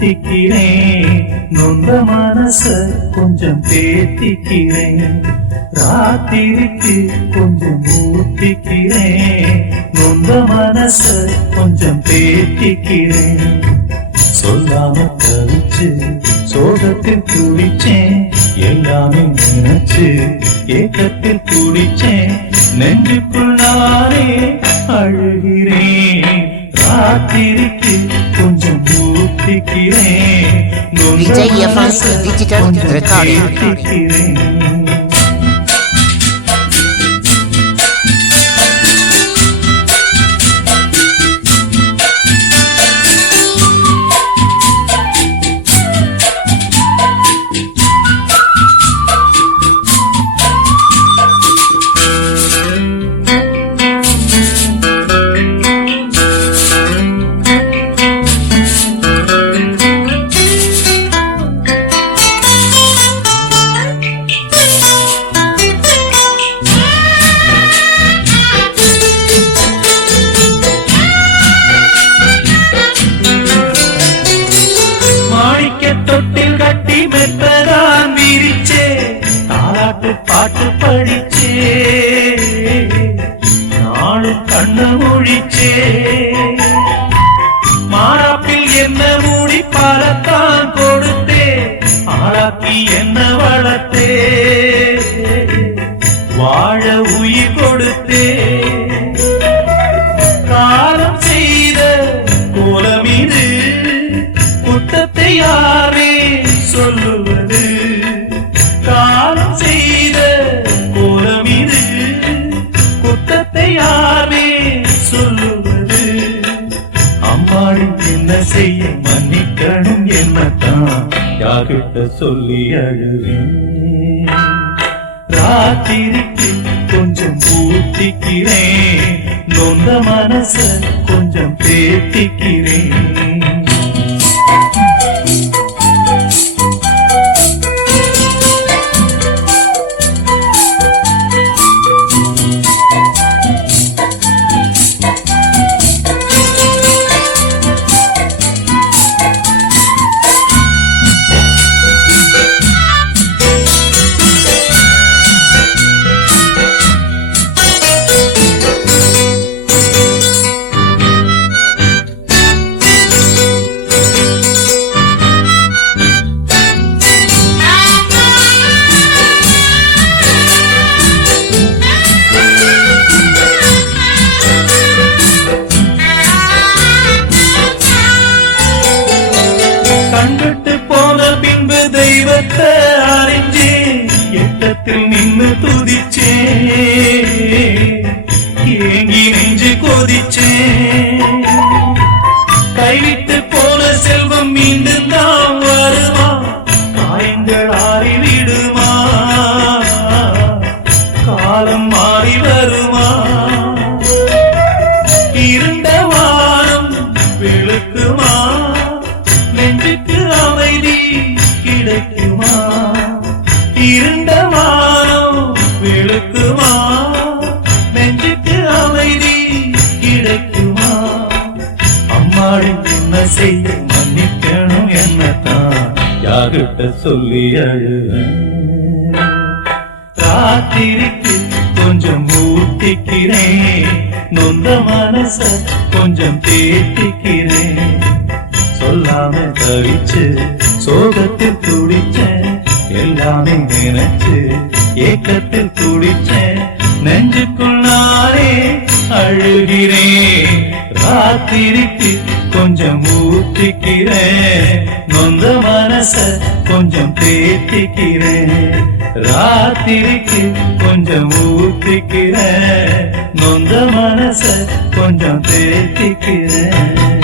ஊத்திக்கிறேன், நொந்த மனச கொஞ்சம் தேத்திக்கிறேன். ராத்திரிக்கு கொஞ்சம் ஊத்திக்கிறேன், நொந்த மனச கொஞ்சம் தேத்திக்கிறேன். சொல்லாம தவிச்சு சோகத்தில் துடிச்சேன், எல்லாமே நினைச்சு ஏக்கத்தில் துடிச்சேன். நெஞ்சுக்குள் நானே அழுகிறேன், ராத்திரிக்கு கொஞ்சம் ஊத்திக்கிறேன், விஜய் எஃப்எஸ் டிஜிட்டல் ரெக்கார்டிங். தொட்டில் கட்டி மெத்ததான் விரிச்சே, தாலாட்டு பாட்டு படிச்சே, நாளும் கண்ண மொழிச்சே. மாறாப்பில் என்ன மூடி பலத்தான் கொடுத்தே, ஆளாக்கி என்ன வளர்த்தே, வாழ உயிர் கொடுத்தே. காலம் செய்த கோலம் இது, குற்றத்தை யாரே சொல்லுவது? காலம் செய்த கோலம் இது, குற்றத்தை யாரே சொல்லுவது? அம்மாடி என்ன செய்ய மன்னிக்கணும், என்னத்தான் யார்கிட்ட சொல்லி அழுவேன்? ராத்திரிக்கு கொஞ்சம் ஊத்திக்கிறேன், நொந்த மனச கொஞ்சம் தேத்திக்கிறேன். கண்டுட்டு போன பின்பு தெய்வத்தை அறிஞ்சே, எட்டத்தில் நின்று துதிச்சே, ஏங்கி நெஞ்சு கொதிச்சே. கைவிட்டு போன செல்வம் மீண்டும் தான் வருமா, காயங்கள் ஆறி விடுமா, காலம் மாறி வருமா? இருண்ட வானம் வெளுக்குமா, நெஞ்சுக்கு அமைதி கிடைக்குமா? இருண்ட வானம் வெளுக்குமா, நெஞ்சுக்கு அமைதி கிடைக்குமா? அம்மாடி என்ன செய்ய மன்னிக்கணும், என்னத்தான் யார்கிட்ட சொல்லி அழுவேன்? ராத்திரிக்கு கொஞ்சம் ஊத்திக்கிறேன், நொந்த மனச கொஞ்சம் தேத்திக்கிறேன். சொல்லாம தவிச்சு சோகத்தில் துடிச்சேன், எல்லாமே நினைச்சு ஏக்கத்தில் துடிச்சேன். நெஞ்சுக்குள் நானே அழுகிறேன், ராத்திரிக்கு கொஞ்சம் ஊத்திக்கிறேன், நொந்த மனச கொஞ்சம் தேத்திக்கிறேன். ராத்திரிக்கு கொஞ்சம் ஊத்திக்கிறேன், நொந்த மனச கொஞ்சம் தேத்திக்கிறேன்.